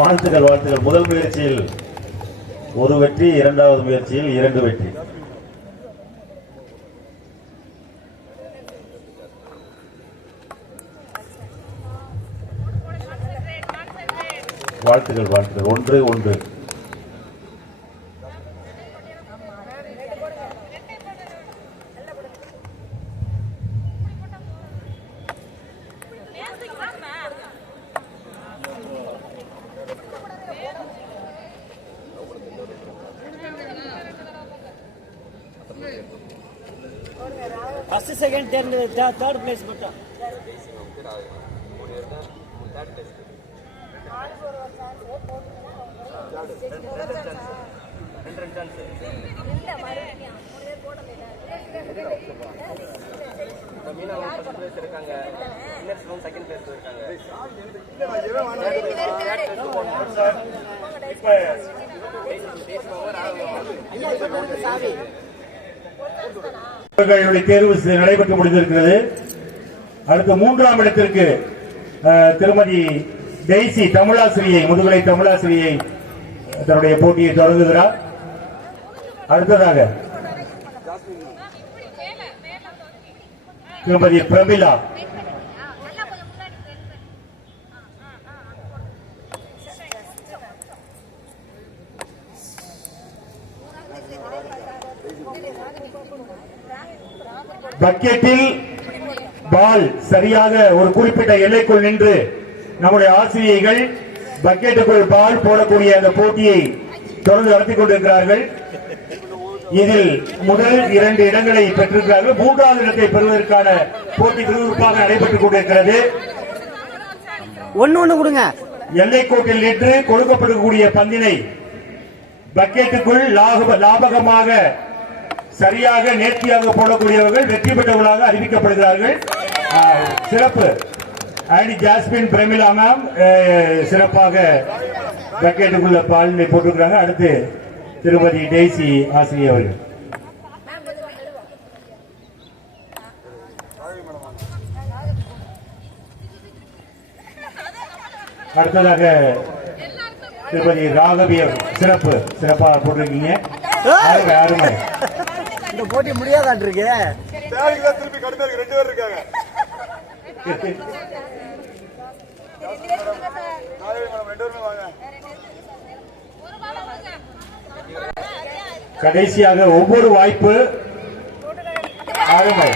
வாழ்த்துக்கள் வாழ்த்துக்கள். முதல் முயற்சியில் ஒரு வெற்றி, இரண்டாவது முயற்சியில் 2 வெற்றி. வாழ்த்துக்கள் வாழ்த்துக்கள். 1-1. ஃபர்ஸ்ட் செகண்ட் தேர்ட் பிளேஸ் மட்டும். தேர்வு நடைபெற்று முடிந்திருக்கிறது. அடுத்த 3ஆம் இடத்திற்கு திருமதி டெய்சி தமிழாசிரியை, முதுகலை தமிழாசிரியை தன்னுடைய போட்டியை தொடங்குகிறார். அடுத்ததாக திருமதி பிரமிளா, பக்கெட்டில் பால் சரியாக ஒரு குறிப்பிட்ட எல்லைக்குள் நின்று நம்முடைய ஆசிரியர்கள் பக்கெட்டுக்குள் பால் போடக்கூடிய அந்த போட்டியை தொடர்ந்து நடத்திக் கொண்டிருக்கிறார்கள். இதில் முதல் 2 இடங்களை பெற்றிருக்கிறார்கள். 3வது இடத்தை பெறுவதற்கான போட்டி விறுவிறுப்பாக நடைபெற்றுக் கொண்டிருக்கிறது. ஒன்னு கொடுங்க. எல்லைக்கோட்டில் நின்று கொடுக்கப்படக்கூடிய பந்தினை பக்கெட்டுக்குள் லாபகமாக சரியாக நேர்த்தியாக போடக்கூடியவர்கள் வெற்றி பெற்றவர்களாக அறிவிக்கப்படுகிறார்கள். சிறப்பு. ஆண்டி ஜாஸ்மின் பிரமிளா மேம் சிறப்பாக பக்கெட்டுக்குள்ள பாலினை போட்டிருக்கிறாங்க. அடுத்து திருமதி டெய்சி ஆசிரியர் அவர்கள். அடுத்ததாக திருமதி ராகவியர் சிறப்பாக போட்டிருக்கீங்க. அருமை. இந்த போட்டி முடியாதாட்டு இருக்கு. திருப்பி கடுமையா 2 பேர் இருக்காங்க. கடைசியாக ஒவ்வொரு வாய்ப்பு. அருமை.